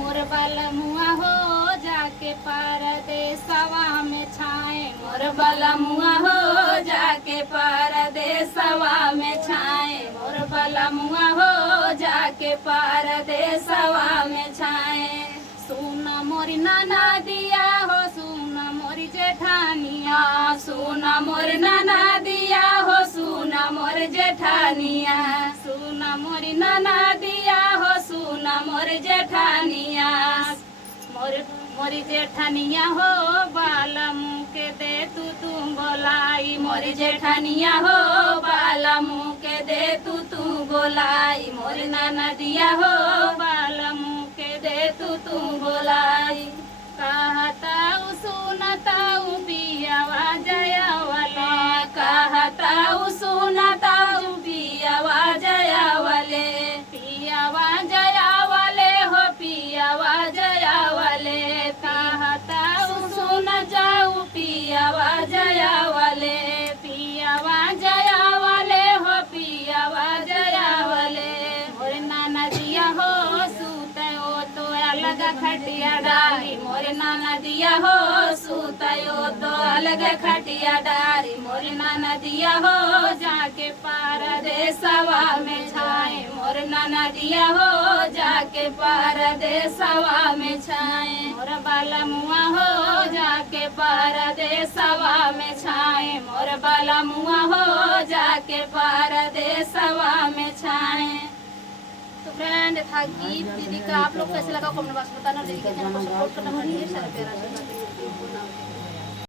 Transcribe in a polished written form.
मोर बलमुआ हो जाके परदेसवा में छाए, मोर बलमुआ हो जाके परदेसवा में छाए, मोर बलमुआ हो जाके परदेसवा में छाए। सुन मोरी नाना दिया हो, सुन मोरी जेठानिया, सुन मोरी नाना दिया हो, सुन मोर जेठानिया, सुन मोरी नाना दिया हो, सुन मोर जेठानिया। मोरी जेठानिया हो बालमू के दे तू बोलाई, मोरी जेठानिया हो बालमू के दे तू बोलाई, मोरी नाना दिया हो बालमू के दे तू बोलाई। कहताऊ सुनताऊ पियावा जया वाले, कहताऊ सुनताऊ पियावा जया वाले, पियावा जया वाले हो पियावा जया वाले। कहताऊ सुन जाऊ पियावा जया वाले, पियावा जया वाले हो पियावा जया वाले। मोर नाना दिया हो सूतयो तो अलग खटिया डाली, मोर नाना दिया हो सूतयो तो अलग खटिया डाली, मोर नाना दिया हो जाके परदेसवा में छाए, मोर नाना दिया हो जाके परदेसवा में छाए, मोर बलमुआ हो जाके परदेसवा में छाए, मोर बलमुआ हो जाके परदेसवा में छाए। तो फ्रेंड था गीत दीदी का, आप लोग कैसे लगा कमेंट बॉक्स में बताना। दीदी के चैनल को सपोर्ट करना, शेयर करना।